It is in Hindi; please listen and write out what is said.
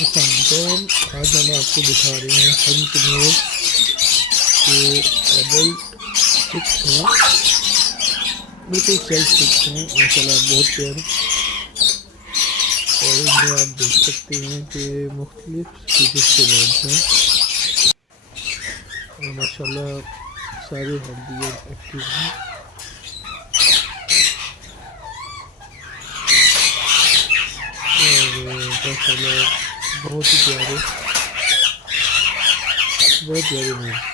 असलम। आज हम आपको दिखा रहे हैं हंट मोर के एडल्ट चिक्स हैं, बिल्कुल सेल्फ चिक्स हैं माशाल्लाह, बहुत प्यारे। और इनमें आप देख सकते हैं कि मुख्तलिफ स्पीशीज़ के बर्ड्स हैं और माशाल्लाह सारे हेल्दी और एक्टिव हैं। और माशाल्लाह बहुत ही प्यारे, बहुत प्यारे हैं।